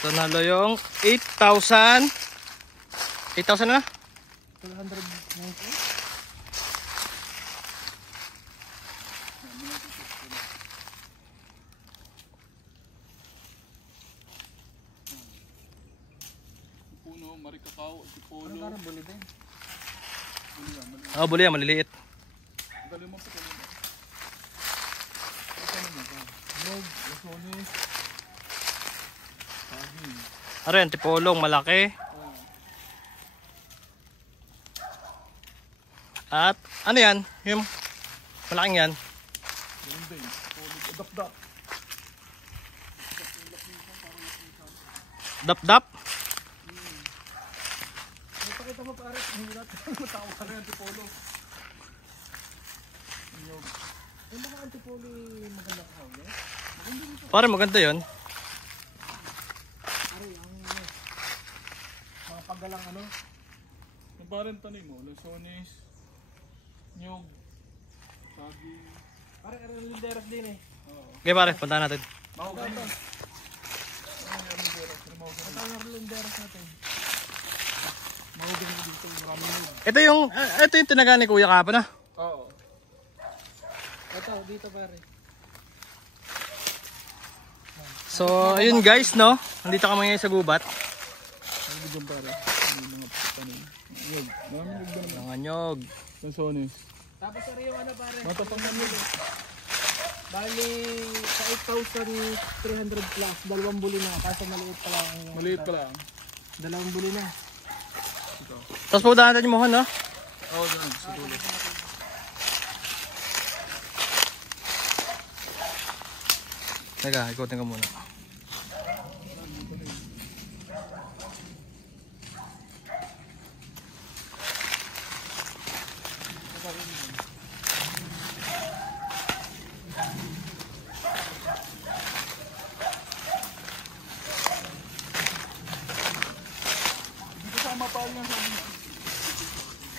Nanalo yung 8,000. 8,000 na? 290. Puno, marikakaw, antipolo. Parang buli din. Oh, buli yan, maliliit. Dali mo pa kanina. Ito naman ka. Nog, lasones. Saging. Are, antipolong, malaki. At, ano yan? Yung malaking yan. Ganun din. Dap-dap. Dap-dap. Pakita mo pare, hirap. Matawa ka rin, antipolo. Yung mga antipolo maganda ka hawla. Pare, maganda yun. Pare, ang mga paggalang ano. Yung parang tanim mo, lasones, nyog, saging. Pare, linderas din eh. Okay pare, punta natin. Mahogany. Ito ang linderas natin. Mahogany dito, marami nyog. Ito yung tinaga ni Kuya kapon, ah. Oo. Ito, dito pare. So, ayun guys, no? Nandito kami ngayon sa gubat. Ano dyan pare? Yung mga tanim. Nyog. Marami nyog ba naman? Mga nyog. Lasones. Tapos sir yung ano pare. Matapang na nyog. Bali sa 8,300 plus, dalawang buli na. Kaso maliit pa lang. Maliit pa lang. Dalawang buli na. Tapos punta natin yung mohon, no? Oo, dyan. Sa dulo. Teka, ikutin ko muna.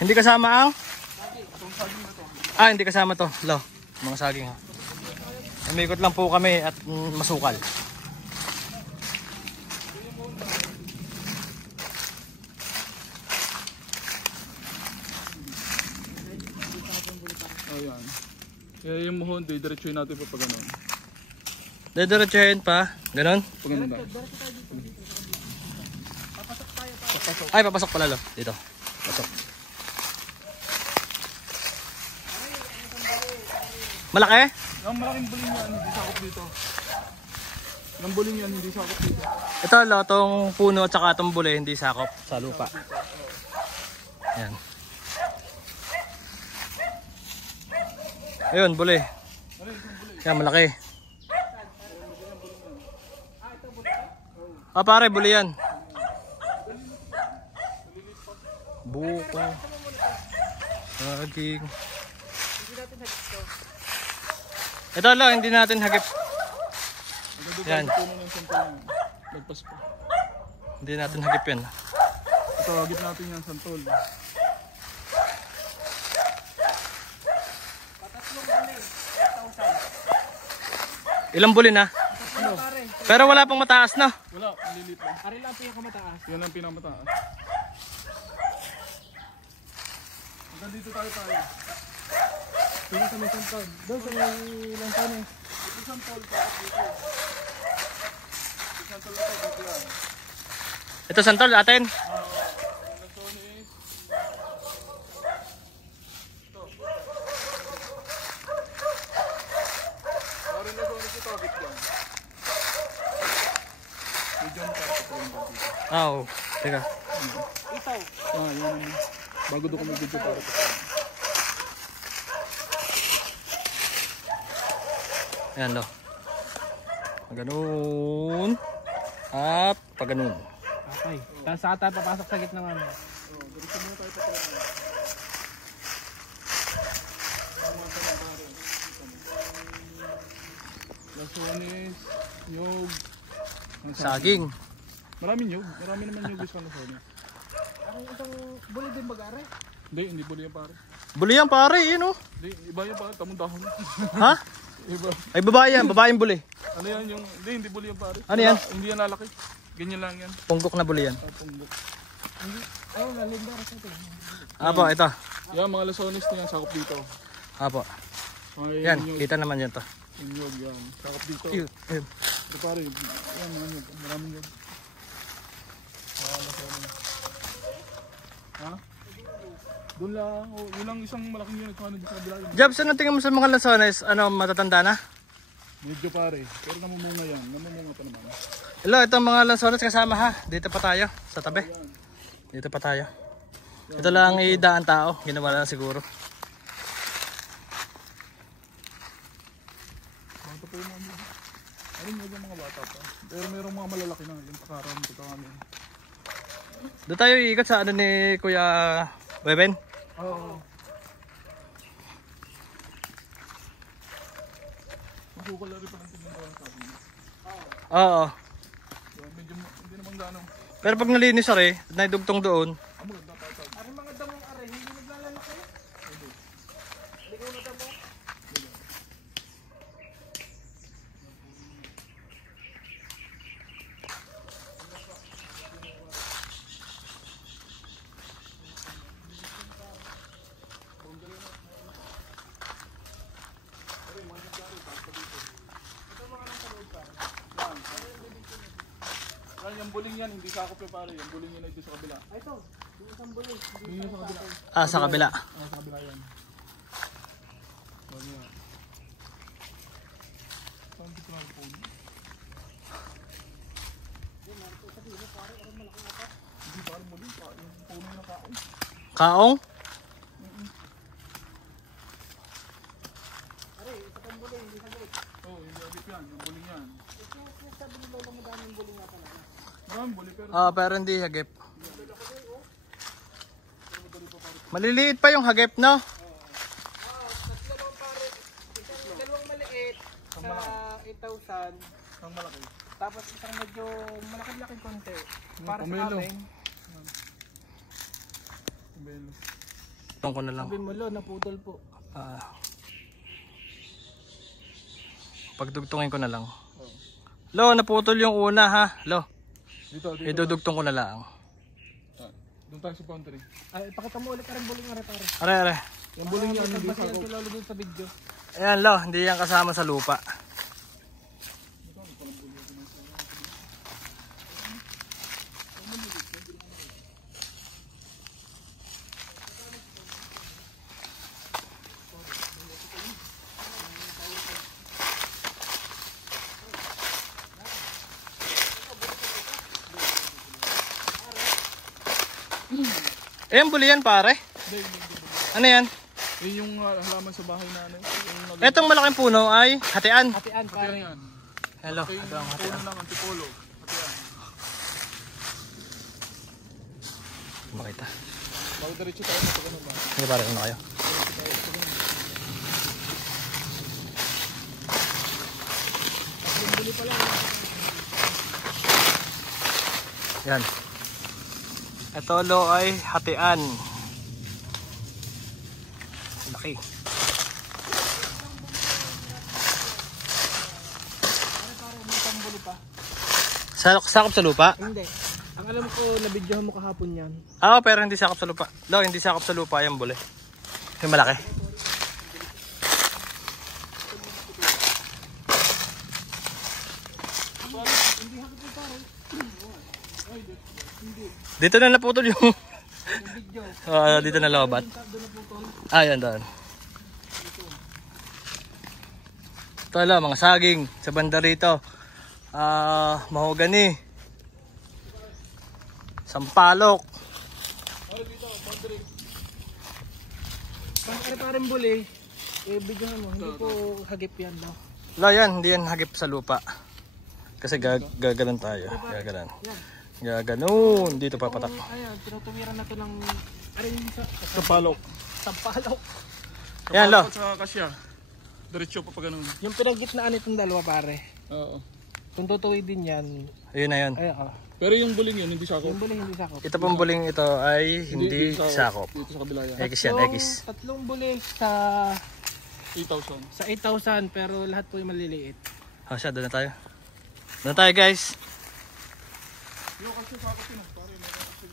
Hindi kasama ang? Hindi kasama to. Lo, mga saging ha. Umikot lang po kami at masukal. Oh, yan. Kaya yung muhon, diretsuhin natin pa pag gano'n. Didiretsuhin pa. Ganon? Pag gano'n na. Ay, papasok pala lo. Dito. Pasok. Malaki? Ang malaking buling yan, hindi sakop dito. Ang buling yan, hindi sakop dito. Ito lo, itong puno at saka itong buli hindi sakop sa lupa. Yan. Ayun, buli. Yan, malaki. Ah, pare, buli yan. Buko. Saging. Ito lang, hindi natin hagip. Yan. Puno ng santol yan. Lagpas pa. Hindi natin hagip yan. Ito, agit natin yan, santol. Ilang buli na? Pero wala pang mataas na. Wala, malilit lang. Pare lang pinakamataas. Yan ang pinamataas. Hanggang dito tayo. Tingnan sa may santol. Doon sa may lansones. Ito santol pa dito. Ito santol na ito, dito yan. Ito santol atin. Lasones. Ito. Marin lasones ito, agit yan. Medyo na tayo pa rin dito. Oo. Teka. Ito. Yan. Bago doon kami dito para pa. Ayan lo. Paganoon. At paganoon. Okay. Tapos saka tayo papasok sa gitna ng ano. Dito muna tayo pa rin. Lasones, nyog, Saging. marami nyog. Marami naman nyog sa lasones. Ang isang buli din bagare. Hindi buli yan pare. Buli yan pare, yun oh. Hindi, iba yan pare, tamong dahon. Ha? Iba. Ay babae yan, babaeng buli. Ano yan yung, hindi buli yan pare. Ano yan? Hindi yan lalaki. Ganyan lang yan. Punggok na buli yan. Punggok. Ayun, nalindar sa ito. Apo, ito. Yan, mga lasones na yan, sakop dito. Apo. Ay, Yan, yung kita naman yan to. nyog, yan. Sakop dito. Ayun. Ito pare, yan, mga nyog. Maraming nyog. Mga lasones. Ha? Doon lang, oh, yun lang isang malaking unit kung ano dito sa kabila yun. Jobs, ano tingin mo sa mga lansones? Ano, matatanda na? Medyo pare, pero namumunga yan. Namumunga pa naman. Hello, itong mga lansones kasama ha. Dito pa tayo, sa tabi. Dito pa tayo. Ito lang idaan tao. Ginawa lang siguro. Bata pa yung mga nyog. Ayun, nyog yung mga bata pa. Pero mayroong mga malalaki na. Yung pakaram ko kami. Doon tayo iikot sa ano ni Kuya Beben. Oo. Masukal na rin pa ng tingnan ko ang sabi niya. Oo. Medyo hindi naman gano'ng. Pero pag nalinis rin, naidugtong doon. Maganda pa ito. Ari mga damong ari, hindi naglalaki. Hindi ko na damo. Yan, yung buling yan, hindi sakop yung pare. Yung buling yan ay dito sa kabila. Ay, ito. Yung isang bulis. Yung yan sa kabila. Ah, sa kabila. Sa kabila yan. Sabi nga. Saan dito na ang phone? Hindi pare muling pa. Yung phone na nakaon. Kaong? Ari, isa pang buli, hindi saglit. Oo, hindi agit yan. Yung buling yan. Yung sabi ni Lolo mo daming buling nga talaga. Maraming buli pero Ah, pero hindi hagip. Maliliit pa yung hagip, no? Dalawang pare, dalawang maliit sa 8,000. ang malaki. Tapos isang medyo malaki-laki konti. Para sa pamelo. amin. Pamelo. Tungko na lang. Sabi mo, Lo, naputol po. Ah. Pagdugtungin ko na lang. Lo, naputol yung una ha. Lo, Dito, dito. idudugtong ko na lang. Doon tayo sa boundary. Ay, pakita mo ulit ka rin buling nga pare. Are, are. Yung buling yan, hindi Basta yan sakop. si Lolo dun sa video. Ayan lo, hindi yan kasama sa lupa. Ayan, buli yan pare. Ano yan? Yun yung halaman sa bahay na ano. Yung Etong malaking puno ay hatian. Hatian, Hatiyan pare. yan. Hello, Ito yung ito ang puno hatian. ng antipolo. Hatiyan. Makita. Bago diretso tayo sa ganun ba? Sige pare, ano kayo? Yan. Ito lo ay hatian. Laki. Sakop sa lupa? Hindi. Ang alam ko, nabidyohan mo kahapon yan. Ah, pero hindi sakop sa lupa. Lo, hindi sakop sa lupa yung buli. Yung malaki. Dito na naputol yung dito na lobat. Ah, yan doon. Ito lang, mga saging sa banda rito. Mahogani. Sampalok. Pag ano parang buli, bidyohan mo, hindi po hagip yan, no? Lo, yan, hindi yan hagip sa lupa. Kasi gagalan tayo. Gagalan. Gaganon. Dito papatak. Ayan, tinutuwiran na ito ng aring Sa palok. sampalok. Yan, lo. Sa kasya. Diretso pa pa ganun. Yung pinagitnaan itong dalawa, pare. Oo. Kung tutuwid din yan, Ayun na yun. ay Pero yung buling yun, hindi sakop. yung buli hindi sakop. Ito pong buling ito ay hindi sakop. Dito sa kabila yan. X yan, X. Tatlong buli sa 8,000. 8,000 pero lahat po yung maliliit. Oh, siya, doon na tayo. Doon na tayo guys. Yung kasi sakop yun. Pare, meron kasi.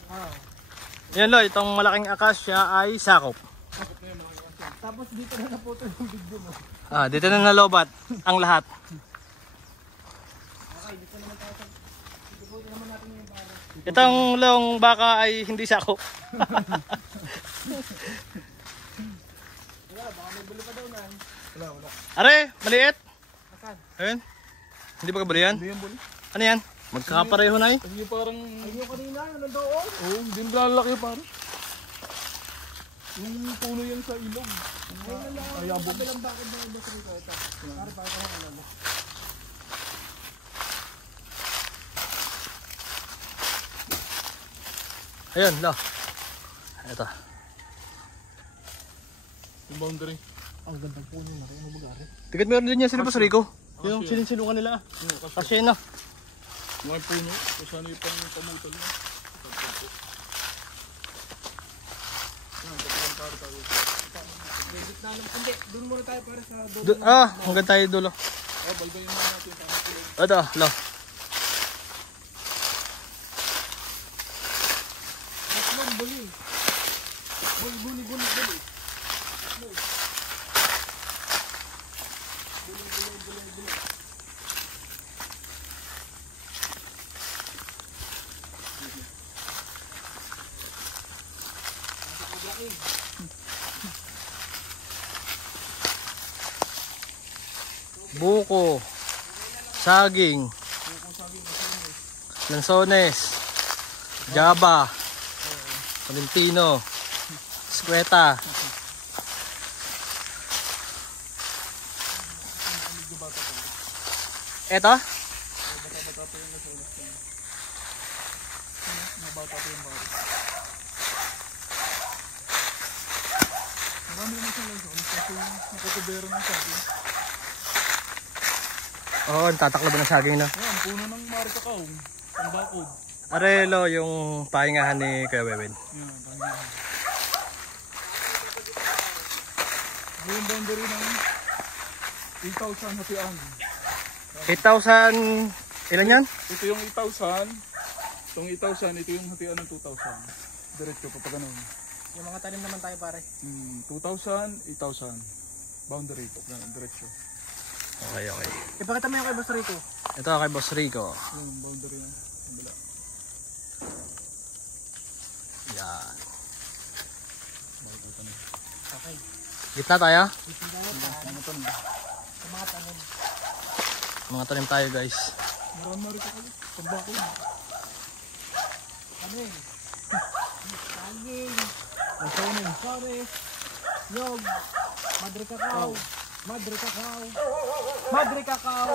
Yan lo, itong malaking akasya ay sakop. Sakop na yun, mga kasi. Tapos dito na naputo yung video mo. Dito na nalobat ang lahat. Okay, dito naman tayo sa... Dito naman natin yung para. Itong long baka ay hindi sakop. Wala, baka may buli pa daw na. Wala. Are, maliit. Asan? Ayun. Hindi ba kabuli yan? Hindi yan, buli. Ano yan? Magkakapareho na yun. Kasi parang... Ay, yung kanina, yung nandoon. Oo, hindi na lalaki pare. Yung puno yan sa ilog. Ay, abog. Kabilang bakit na yung basuri ko ito. Para ko ano mo. Ayun, lo. Ito. Yung boundary. Ang gandang puno na rin. Ano ba gari? Tigat meron din yan sila Boss Rico. Kasya. Yung silinsilungan nila. Kasi Kasi no. mga puno. Kasi ano yung pamutal na. Gitna naman. Hindi, doon muna tayo para sa doon. Hanggang tayo dulo. Balbayin mo natin. Ito, lo. Tatlong buli. Buli. Buko. Saging. Lansones. Jaba. Valentino. Squeta. Eto? Marami naman siyang lanson. Kasi nakatubero ng sabi. Oo, tataklo ba ng saging na? Ayan, puno ng marikakaw. Ang bakod. Arelo, yung pahingahan ni Kuya Wewin. Yan, pangyahan. Yung boundary ng 8,000 hatian. 8,000, ilan yan? Ito yung 8,000. Itong 8,000, ito yung hatian ng 2,000. Diretso pa pa ganun. Yung mga tanim naman tayo pare. 2,000, 8,000. Boundary ito, ganun, diretso. Okay. Ipakita mo yung kay basuri ko. Ito kay Boss Rico. Yung boundary ng kabila. Yan. Okay. Gitna tayo? Isin tayo sa Mga tanong. mga tanim. Mga tanim tayo guys. Marami marikakaw. Pambako. Ano eh? Saging. Lansones. Sorry. Nyog. Madre Cacao. Madre Cacao. Madre Cacao.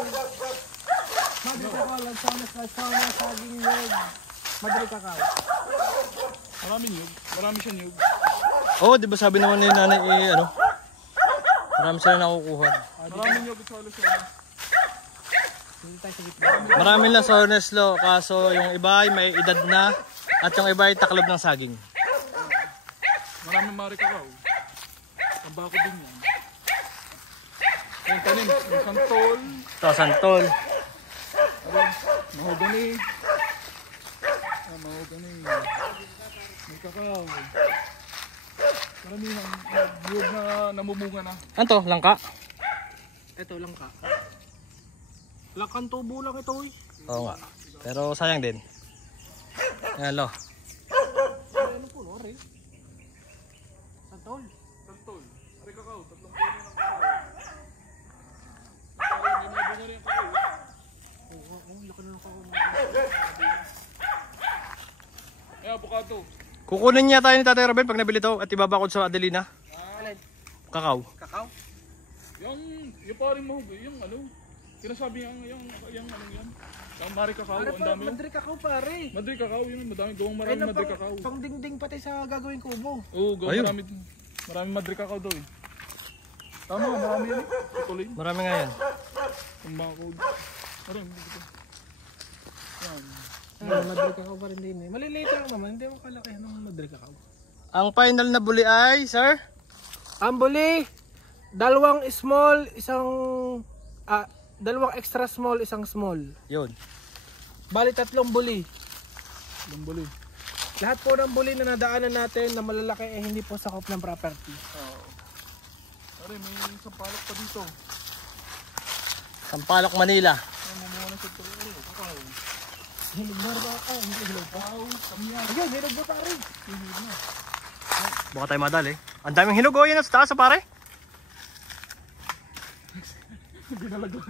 Madre Cacao. Lansones. Saging. Nyog. Madre Cacao. Marami niyog. Marami siya niyog. Oh, di ba sabi naman ni nanay marami sila nakukuha. Marami niyog sa Lansones. Dito tayo sa gitna. Marami lang sa Honeslo, kaso yung iba ay may edad na at yung iba ay taklob ng saging. Maraming marikakaw. Pambako din yan. Yung tanim. Yung santol. Ito, santol. Mahogani. Mahogani. May kakao. Marami ng niyog na namumunga na. Ano to? Langka? Ito lang ka. Lakang tubo lang ito eh. Oo nga. Pero sayang din. Yan lo. Ano po, Lore? Santol. Santol. Ari kakao. Tatlong puno ng kakao. May mga bunga rin ang kakao. Oo, laki na lang ako. Avocado. Kukunin niya tayo ni Tatay Robin pag nabili to at ibabakod sa Adelina. Alin? Kakao. Kakao? Yung paring mahogay. Yung ano. Sinasabi yung ano yan. Yung marikakaw. Pare Ang pa, dami. Madre Cacao pare. Madre kakao yun. Madami gawang Ay maraming na madre kakao. pang dingding pati sa gagawin kubo. Oo, gawang Ayun. maraming madre kakao daw eh. Tama, marami yan. Tuloy. Marami nga yan. Ang bakod. Marami dito. Yan. Madre Cacao pa rin din eh. Maliliit lang naman, hindi mo kalaki ng Madre Cacao. Ang final na buli ay, sir? Ambuli, dalawang small, dalawang extra small, isang small. Yun. Bali tatlong buli. Ilang bali. Lahat po ng buli na nadaanan natin na malalaki eh hindi po sakop ng property. Oo. Pare, may sampalok pa dito. Sampaloc, Manila. Ano, mumuha na sa tuloy. Kakao. Hinog na ba ako? Hindi hinog pa. Kakao, kamyan. Ayun, hinog ba pare? Hinog na. Baka tayo madali. Ang daming hinog oh, yan sa taas pare. Hindi nalagyan.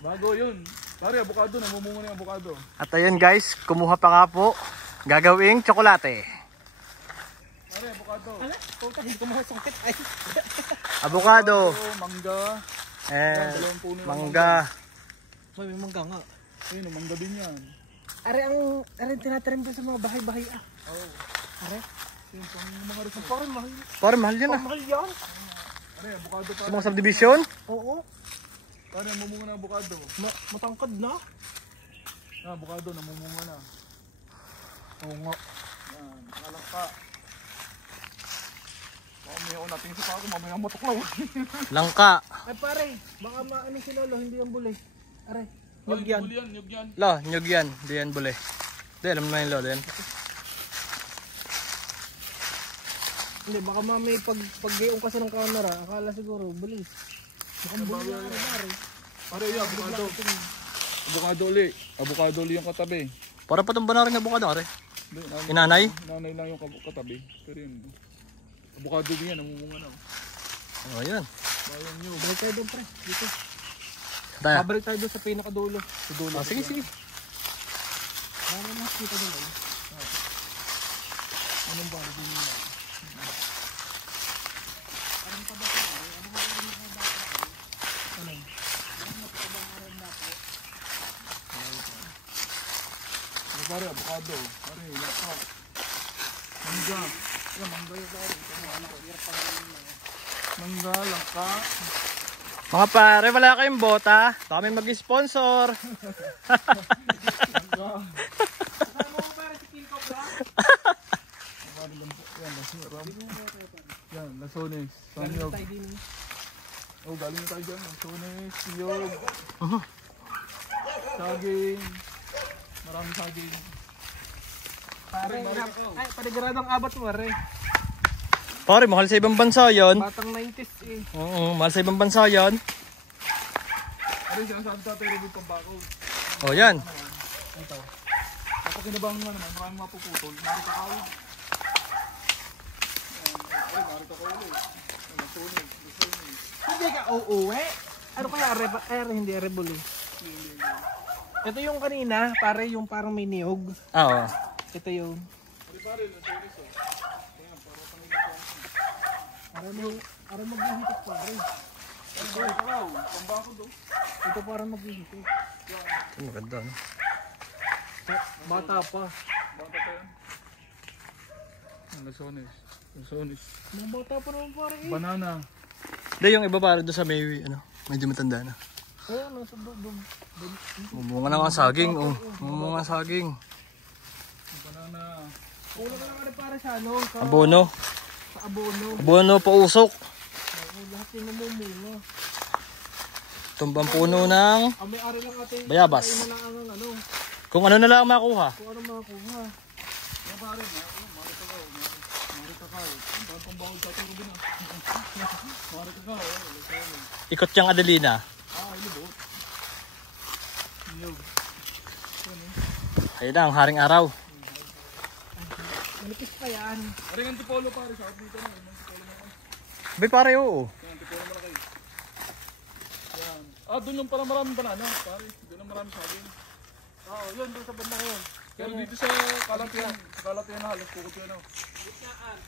Bago yun. Pare, avocado na. Mumunga na yung avocado. At ayun guys, kumuha pa nga po. Gagawing tsokolate. Pare, avocado. Ala, puta, hindi ko makasakit. Ay. Avocado. Mangga. And mangga. May mangga nga. Ayun, mangga din yan. Are tinatarim doon sa mga bahay-bahay ah. Oo. Are? Yun, pang mga rin. Parang mahal. Pare, mahal yan ah. Mahal yan. Pare, avocado Sa pare. mga subdivision. Oo. Pare, mumunga na avocado. Matangkad na. Avocado, namumunga na. Oo nga. Yan, nalangka. Mamaya ko natin sa ako, mamaya matuklaw. Langka. Ay pare, baka maano si Lolo, hindi yung buli. Are, Nyug nyug yan. Nyug yan. Lo, nyug yan. Di yan bule. Di, alam na yung lo. Di yan. Hindi, baka mamay pag-giong kasi ng camera, akala siguro, buli. Mukhang buli na pare. Pare, yun, avocado. Avocado uli. Avocado uli yung katabi. Para patumba na rin yung avocado pare. Hindi, Inanay? nanay lang yung katabi. Pero yun. Avocado din yan, namumunga na. Oh, yan. Bayan nyo. Balik tayo doon pre, dito. Tayo. Babalik tayo doon sa pinakadulo. Sa dulo. Oh, sige, sige. Baka mas kita doon. Anong ba? Hindi nyo. Pare, avocado. Pare, laka. Mangga. Yan, mangga yung pare. Mangga, laka. Mga pare, wala kayong bota. Baka may mag-sponsor. Mangga. Kasama mo pare si King Cobra? Yan, nasiram. Yan, lasones. Sanyog. Tayo din. Oh, galing na tayo dyan. Lasones, siyog. Saging. Maraming saging. Pare, ay, paniguradong abot mo pare. Pare, mahal sa ibang bansa yon. Batang 90s eh. Oo, mahal sa ibang bansa yon. Ano yung sinasabi sa tayo rin pambako? Oh, yan. Ito. Kapag kinabang nga naman, maraming mapuputol. Mari kakao. Ay, mari kakao ulit. Lasones, lasones. Hindi ka uuwi. Ano kaya hindi rebel eh. Ito yung kanina, pare yung parang may niyog. Ah, oo. Ito yung Pare, lasones oh. para maghihitik pare. Ito, kakao. Pambako do. Ito para maghihitik. Ang ganda, no? Bata pa. Bata pa yan. Lasones. Lasones. Mga bata pa naman pare eh. Banana. Hindi, yung iba pare doon sa may, ano, medyo matanda na. Oo, nasa doon. Mumunga na nga saging, oh. Mumunga nga saging. Banana. Ulo ka lang pare sa ano? Sa Abono. abono. Abono, pausok. Oo, lahat yung namumunga. Tumbang puno ng May ari lang ate. bayabas. Tayo na lang ang ano. Kung ano na lang makuha. Kung ano makakuha. Mga pare, mari kakao. Mari kakao. Ang pambako sa turo din ah. Mari kakao. Lasones. Ikot yung Adelina. Ilibot. Ilog. Ayun na, ang haring araw. Manipis pa yan. Aring antipolo pare, sa dito na. Antipolo na. Bay pare, oo. Yan, antipolo malaki. Yan. Doon yung pala maraming banana, pare. Doon ang maraming saging. Oo, yun doon sa banda ko yun. Pero dito sa Kalatian na halos kukot yan. Gitnaan.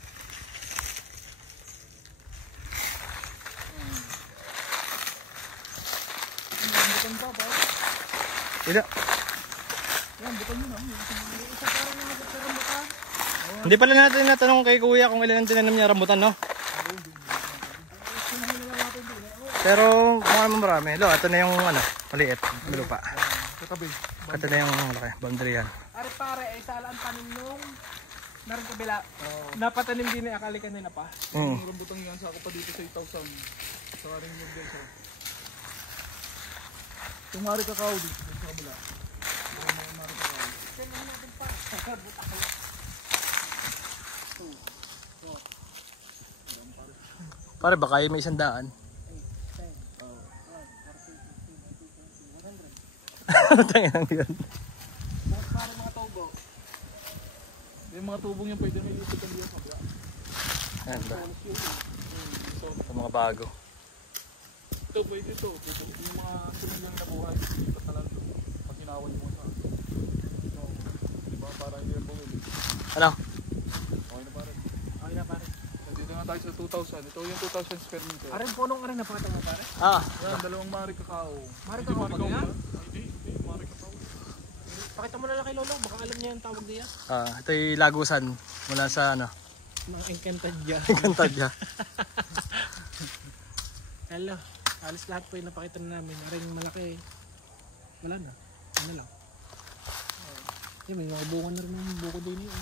Bukan pa pa. Ila. Yan, bukan yun ah. Isa parang nakakataran mo ka. Hindi pala natin natanong kay kuya kung ilan ang tinanim niya rambutan, no? Pero kung ano marami. Lo, ito na yung ano, maliit. May lupa. Katabi. Ito na yung malaki, boundary yan. Ari pare, ay sala ang tanim nung naroon kabila. Napatanim din ni akali kanina pa. Mm. Yung rambutang yan, sa ako pa dito sa 8,000. Sa rin yung guys. Yung mari kakao dito. Pare, baka may 100. Tangin lang yun. Para mga tubo. Yung mga tubong yan pwede may isip ang diyan. Ayan ba? Ito mga bago. Ito pwede ito. Yung mga sinigang na buhay. Ito talaga. Pag hinawan mo sa diba? Para hindi na bumili. Ano? Okay na pare. Okay na pare. Dito na tayo sa 2,000. Ito yung 2,000 square meter. Arin punong arin napakita mo pare. Ah, Yan, dalawang Mari Cacao. Mari Hindi Cacao ba yan? Hindi, Mari Cacao. Pakita mo na lang kay Lolo, baka alam niya yung tawag niya. ito yung lagusan mula sa ano. Mga Encantadja. Encantadja. Hello, alis lahat po yung napakita na namin. Aring malaki. Wala na. Ano lang. Yan, may mga bunga na rin ng buko din yun.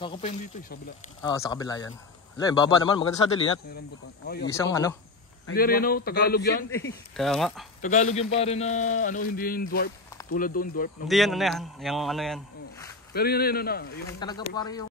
Saka pa yun dito, sa bila. Oo, sa kabila yan. Wala, yung baba naman, maganda sa dilinat. May rambutan. Isang ano. Hindi rin Tagalog yan. Kaya nga. Tagalog yan pare na hindi yung dwarf. Tulad doon dwarf. Hindi yan, ano yan. Yung ano yan. Pero yun na. Yung Talaga pare yung